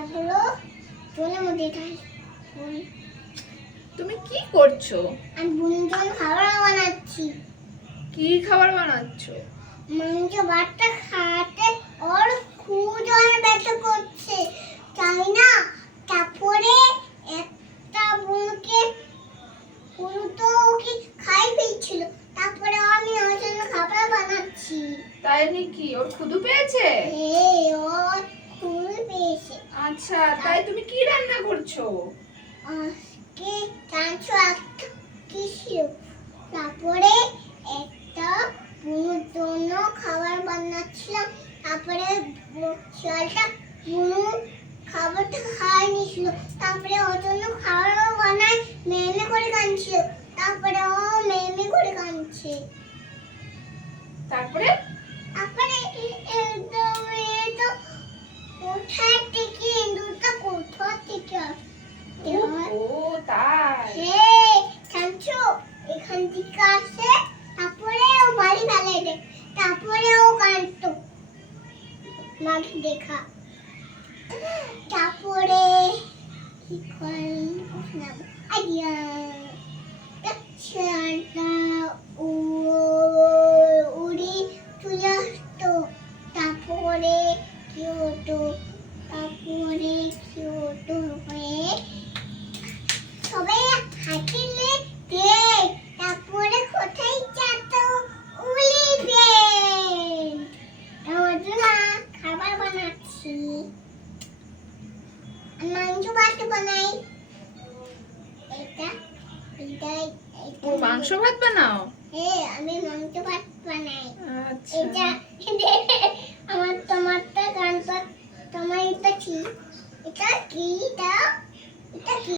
তারপরে চুলের মধ্যে ঢাল। তুমি কি করছো? আমি বুনুর জন্য খাবার বানাচ্ছি। কি খাবার বানাচ্ছো? মাংস ভাতটা খাওয়াতে ওর খুব জ্বর ব্যথা করছে, তাই না? তারপরে একটা বুনু তো ওকে খাই ফেলছিল, তারপরে আমি ওর জন্য খাবার বানাচ্ছি। তাই নাকি? ওর ক্ষুধা পেয়েছে? ওর খুব পেয়েছে। আচ্ছা, তাই তুমি কি রান্না করছো? আজকে চাঁচু একটা কি ছিল, তারপরে একটা বুনুর জন্য খাবার বানাচ্ছিলাম। তারপরে শিয়ালটা বুনু খাবারটা খাই নিছিল, তারপরে ওর জন্য খাবার বানায় মেমে করে কাঁদছিল, তারপরে ও মেমে করে কাঁদছে। তারপরে তারপরে একদম তো কোথায় থেকে ইঁদুরটা কোথা থেকে আসতে হয়। ও তাই। চাঁচু এখান থেকে আসে, তারপরে ও বাড়ি ফেলে দেয়, তারপরে ও কাঁদতো মাকে দেখা। তারপরে কি করলাম আইডিয়া উড়ি চলে আসতো। তারপরে কি হতো, হয়ে সবাই হাঁটিলে দেয়। তারপরে কোথায় যেত উলিফ্যান্ট। আমার জন্য খাবার বানাচ্ছি, মাংস ভাত বানাই। এটা এটা ও মাংস ভাত বানাও? আমি মাংস ভাত বানাই। আচ্ছা। এটা আমার টমাটো গান, তোমার এটা কি? এটা কি? এটা কি?